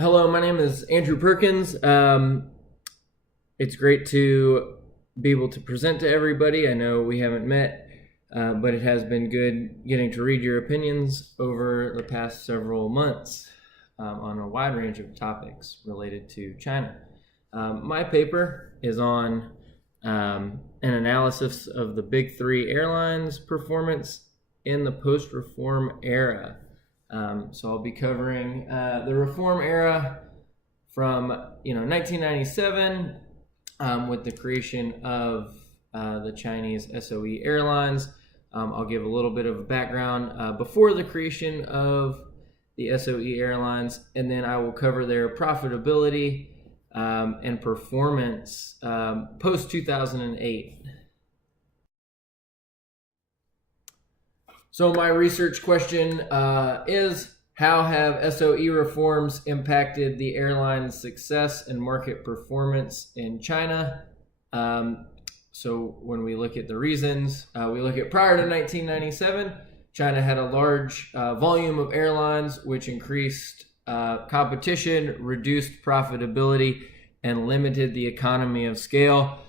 Hello, my name is Andrew Perkins. It's great to be able to present to everybody. I know we haven't met, but it has been good getting to read your opinions over the past several months on a wide range of topics related to China. My paper is on an analysis of the Big Three Airlines performance in the post-reform era. So I'll be covering the reform era from 1997 with the creation of the Chinese SOE Airlines. I'll give a little bit of a background before the creation of the SOE Airlines, and then I will cover their profitability and performance post 2008. So my research question is, how have SOE reforms impacted the airline's success and market performance in China? So when we look at the reasons, we look at prior to 1997, China had a large volume of airlines, which increased competition, reduced profitability, and limited the economy of scale,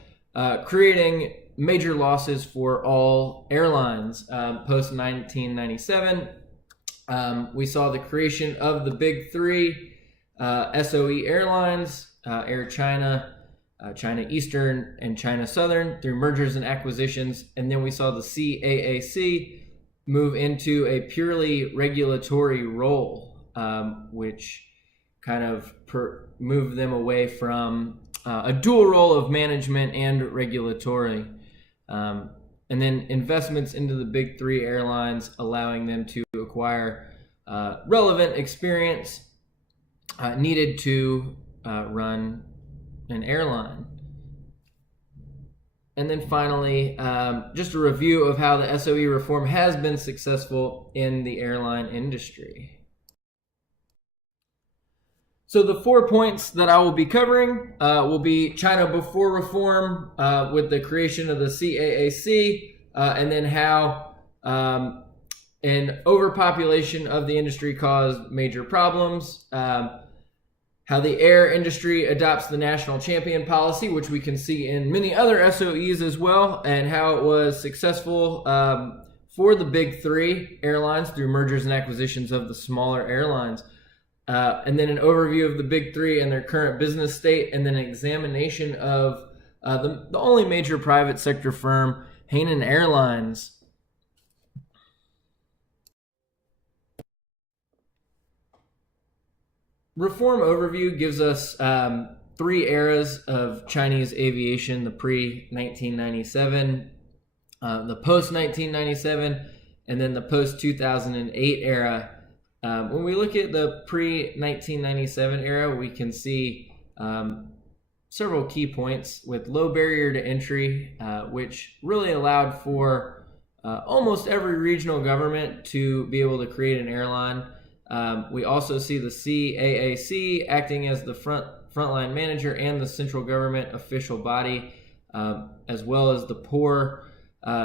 creating major losses for all airlines. Post 1997, we saw the creation of the Big Three SOE Airlines, Air China, China Eastern, and China Southern through mergers and acquisitions. And then we saw the CAAC move into a purely regulatory role, which kind of moved them away from a dual role of management and regulatory. And then investments into the Big Three airlines, allowing them to acquire relevant experience needed to run an airline. And then finally, just a review of how the SOE reform has been successful in the airline industry. So the 4 points that I will be covering will be China before reform with the creation of the CAAC, and then how an overpopulation of the industry caused major problems, how the air industry adopts the national champion policy, which we can see in many other SOEs as well, and how it was successful for the Big Three airlines through mergers and acquisitions of the smaller airlines. And then an overview of the Big Three and their current business state, and then an examination of the only major private sector firm, Hainan Airlines. Reform overview gives us three eras of Chinese aviation: the pre-1997, the post-1997, and then the post-2008 era. When we look at the pre-1997 era, we can see several key points with low barrier to entry, which really allowed for almost every regional government to be able to create an airline. We also see the CAAC acting as the frontline manager and the central government official body, as well as the poor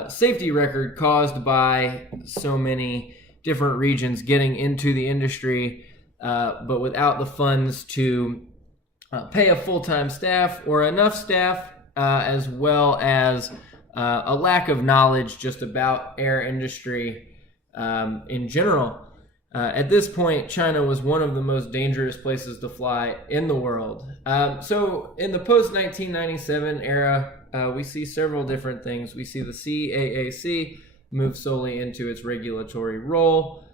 safety record caused by so many different regions getting into the industry, but without the funds to pay a full-time staff or enough staff, as well as a lack of knowledge just about air industry in general. At this point, China was one of the most dangerous places to fly in the world. So in the post-1997 era, we see several different things. We see the CAAC move solely into its regulatory role.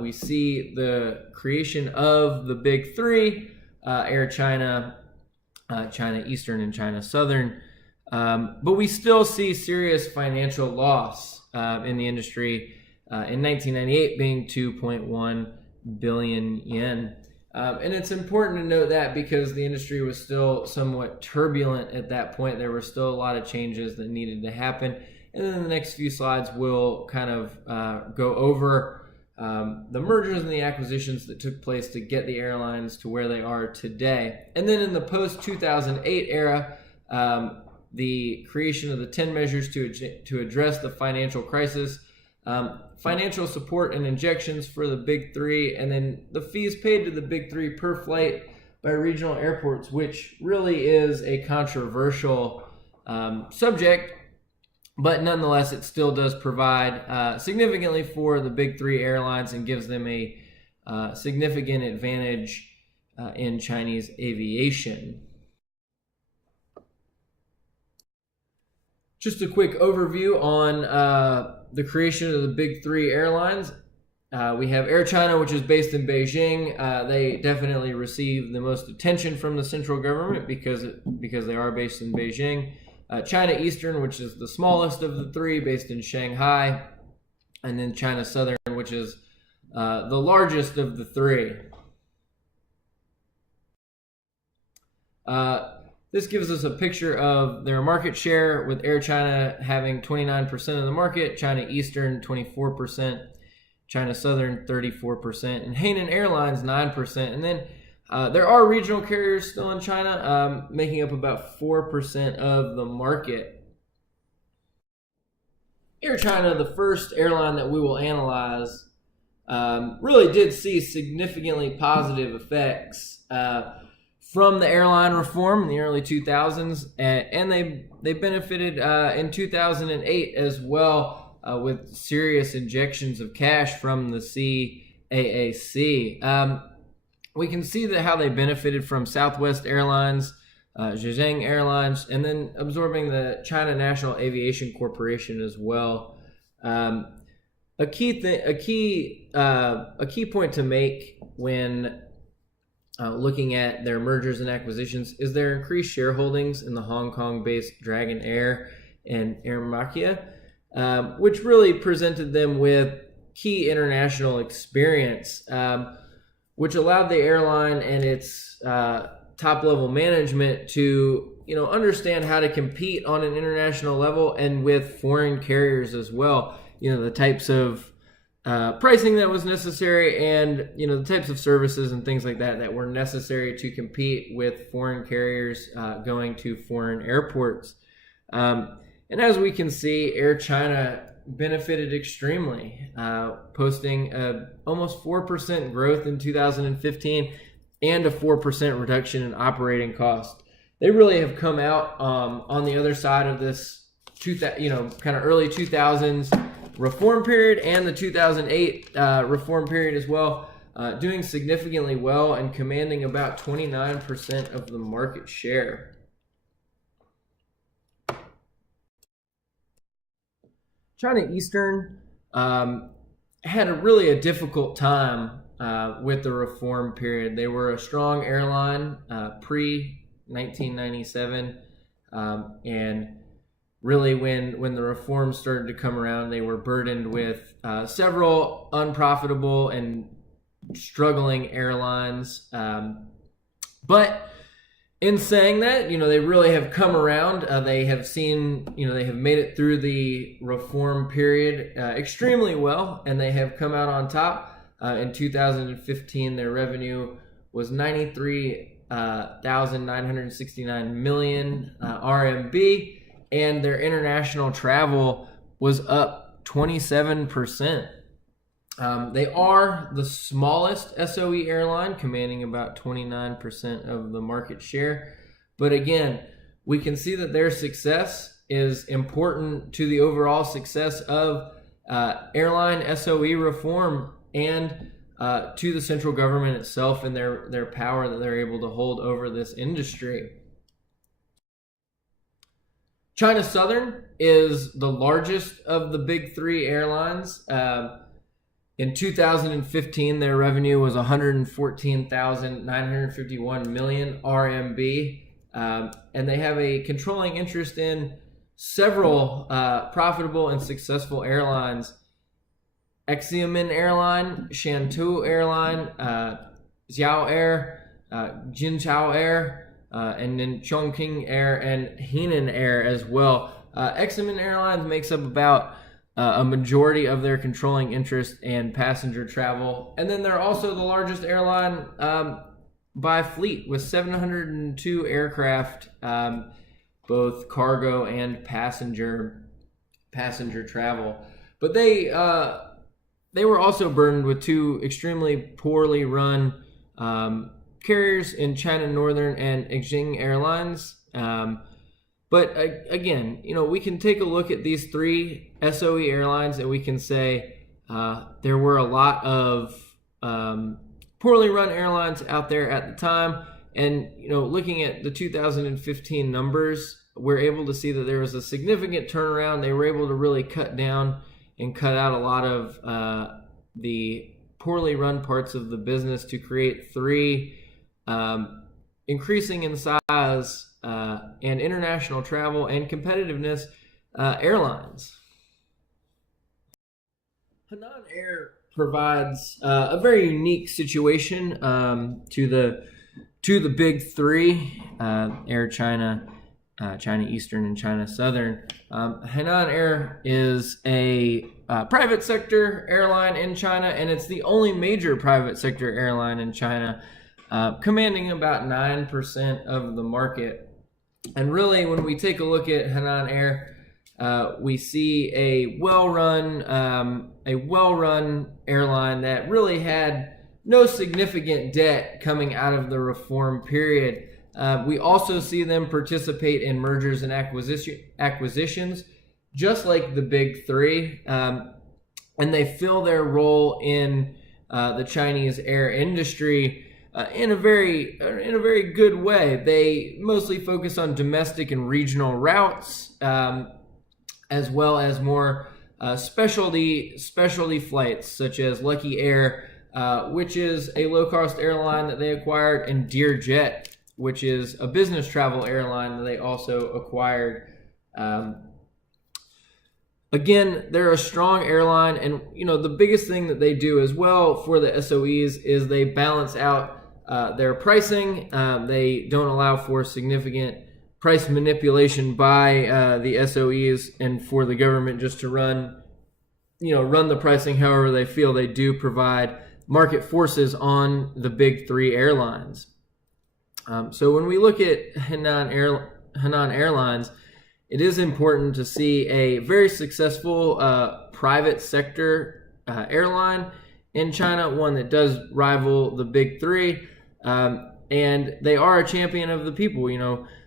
We see the creation of the Big Three, Air China, China Eastern, and China Southern. But we still see serious financial loss in the industry, in 1998 being 2.1 billion yen. And it's important to note that because the industry was still somewhat turbulent at that point. There were still a lot of changes that needed to happen. And then in the next few slides, we'll kind of go over the mergers and the acquisitions that took place to get the airlines to where they are today. And then in the post-2008 era, the creation of the 10 measures to address the financial crisis Financial support and injections for the Big Three, and then the fees paid to the Big Three per flight by regional airports, which really is a controversial subject, but nonetheless, it still does provide significantly for the Big Three airlines and gives them a significant advantage in Chinese aviation. Just a quick overview on the creation of the Big Three airlines. We have Air China, which is based in Beijing. They definitely receive the most attention from the central government because they are based in Beijing. China Eastern, which is the smallest of the three, based in Shanghai. And then China Southern, which is the largest of the three. This gives us a picture of their market share, with Air China having 29% of the market, China Eastern 24%, China Southern 34%, and Hainan Airlines 9%. And then there are regional carriers still in China, making up about 4% of the market. Air China, the first airline that we will analyze, really did see significantly positive effects from the airline reform in the early 2000s, and they benefited in 2008 as well with serious injections of cash from the CAAC. We can see that how they benefited from Southwest Airlines, Zhejiang Airlines, and then absorbing the China National Aviation Corporation as well. A key point to make when looking at their mergers and acquisitions is their increased shareholdings in the Hong Kong-based Dragon Air and Air Macchia, which really presented them with key international experience, which allowed the airline and its top-level management to understand how to compete on an international level and with foreign carriers as well. The types of pricing that was necessary, and the types of services and things like that were necessary to compete with foreign carriers going to foreign airports. And as we can see, Air China benefited extremely, posting almost 4% growth in 2015 and a 4% reduction in operating costs. They really have come out on the other side of this kind of early 2000s reform period and the 2008 reform period as well, doing significantly well and commanding about 29% of the market share. China Eastern had a difficult time with the reform period. They were a strong airline pre-1997, and really, when the reforms started to come around, they were burdened with several unprofitable and struggling airlines. But in saying that, they really have come around. They have seen, they have made it through the reform period extremely well, and they have come out on top. In 2015, their revenue was 93,969 million RMB. And their international travel was up 27%. They are the smallest SOE airline, commanding about 29% of the market share. But again, we can see that their success is important to the overall success of airline SOE reform and to the central government itself and their power that they're able to hold over this industry. China Southern is the largest of the Big Three airlines. In 2015, their revenue was 114,951 million RMB, and they have a controlling interest in several profitable and successful airlines: Xiamen Airline, Shantou Airline, Xiao Air, Jinchao Air, and then Chongqing Air and Hainan Air as well. Xiamen Airlines makes up about a majority of their controlling interest and passenger travel. And then they're also the largest airline by fleet, with 702 aircraft, both cargo and passenger travel. But they were also burdened with two extremely poorly run carriers in China Northern and Xing Airlines. But again, we can take a look at these three SOE airlines and we can say there were a lot of poorly run airlines out there at the time. And, looking at the 2015 numbers, we're able to see that there was a significant turnaround. They were able to really cut down and cut out a lot of the poorly run parts of the business to create three increasing in size and international travel and competitiveness airlines. Henan Air provides a very unique situation to the Big Three, Air China, China Eastern, and China Southern. Henan Air is a private sector airline in China, and it's the only major private sector airline in China, commanding about 9% of the market. And really, when we take a look at Henan Air, we see a well-run airline that really had no significant debt coming out of the reform period. We also see them participate in mergers and acquisitions, just like the Big Three, and they fill their role in the Chinese air industry in a very good way. They mostly focus on domestic and regional routes, as well as more specialty flights, such as Lucky Air, which is a low-cost airline that they acquired, and Deerjet, which is a business travel airline that they also acquired. Again, they're a strong airline, and the biggest thing that they do as well for the SOEs is they balance out their pricing. They don't allow for significant price manipulation by the SOEs and for the government just to run the pricing however they feel. They do provide market forces on the Big Three airlines. So when we look at Henan Airlines, it is important to see a very successful private sector airline in China, one that does rival the Big Three, and they are a champion of the people.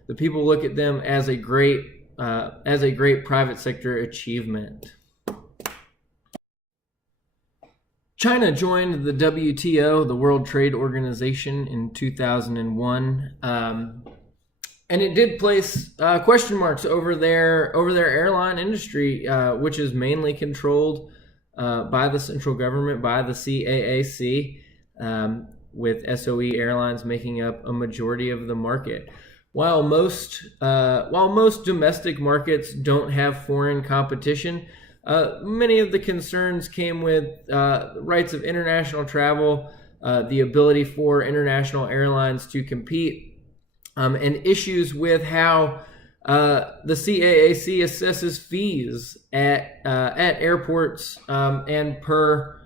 The people look at them as a great private sector achievement. China joined the WTO, the World Trade Organization, in 2001, and it did place question marks over their airline industry, which is mainly controlled by the central government, by the CAAC, with SOE airlines making up a majority of the market. While most domestic markets don't have foreign competition, many of the concerns came with rights of international travel, the ability for international airlines to compete, and issues with how the CAAC assesses fees at airports and per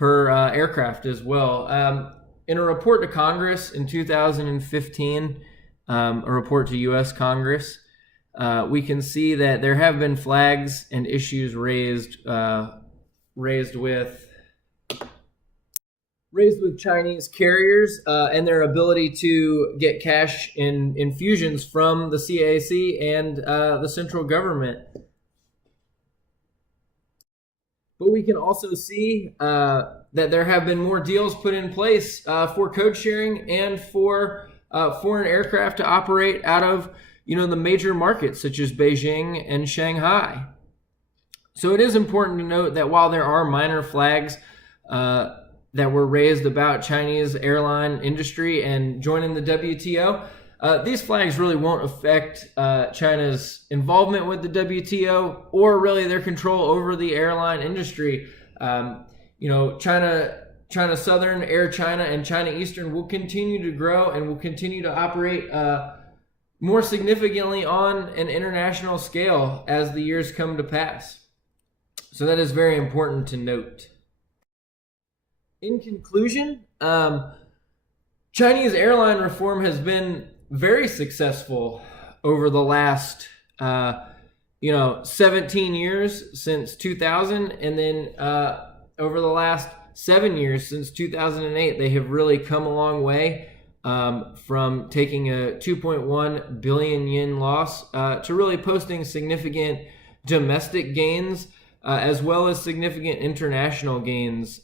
aircraft as well. In a report to Congress in 2015, a report to U.S. Congress, we can see that there have been flags and issues raised with Chinese carriers and their ability to get cash infusions from the CAC and the central government. But we can also see that there have been more deals put in place for code sharing and for foreign aircraft to operate out of the major markets such as Beijing and Shanghai. So it is important to note that while there are minor flags that were raised about Chinese airline industry and joining the WTO, these flags really won't affect China's involvement with the WTO or really their control over the airline industry. China Southern, Air China, and China Eastern will continue to grow and will continue to operate more significantly on an international scale as the years come to pass. So that is very important to note. In conclusion, Chinese airline reform has been very successful over the last 17 years since 2000, and then over the last 7 years since 2008, they have really come a long way from taking a 2.1 billion yen loss to really posting significant domestic gains as well as significant international gains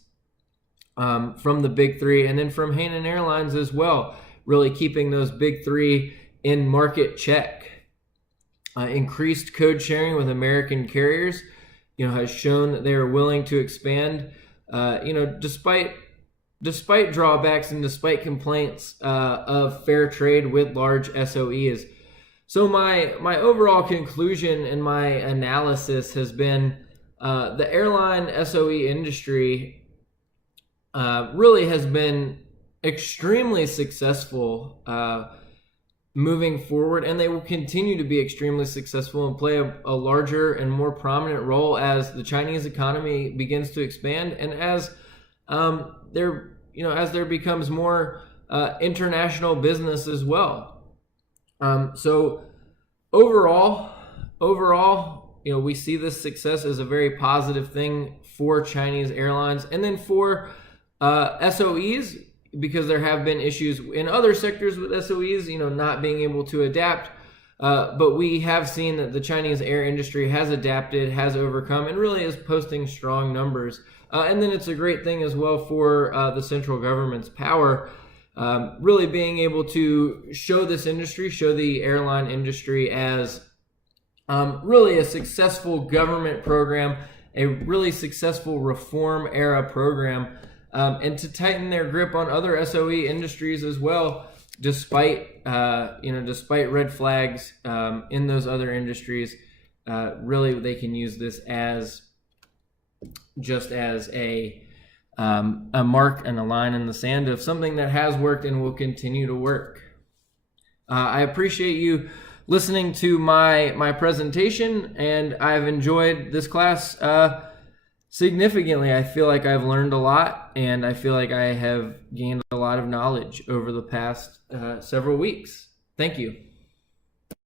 from the Big Three, and then from Hainan Airlines as well, really keeping those Big Three in market check. Increased code sharing with American carriers, has shown that they are willing to expand, despite drawbacks and despite complaints of fair trade with large SOEs. So my overall conclusion and my analysis has been the airline SOE industry really has been extremely successful moving forward, and they will continue to be extremely successful and play a larger and more prominent role as the Chinese economy begins to expand, and as there becomes more international business as well. So overall, we see this success as a very positive thing for Chinese airlines, and then for SOEs, because there have been issues in other sectors with SOEs, not being able to adapt. But we have seen that the Chinese air industry has adapted, has overcome, and really is posting strong numbers. And then it's a great thing as well for the central government's power, really being able to show the airline industry as really a successful government program, a really successful reform era program, and to tighten their grip on other SOE industries as well, despite red flags in those other industries. Really, they can use this as just as a mark and a line in the sand of something that has worked and will continue to work. I appreciate you listening to my presentation, and I've enjoyed this class significantly. I feel like I've learned a lot, and I feel like I have gained a lot of knowledge over the past several weeks. Thank you.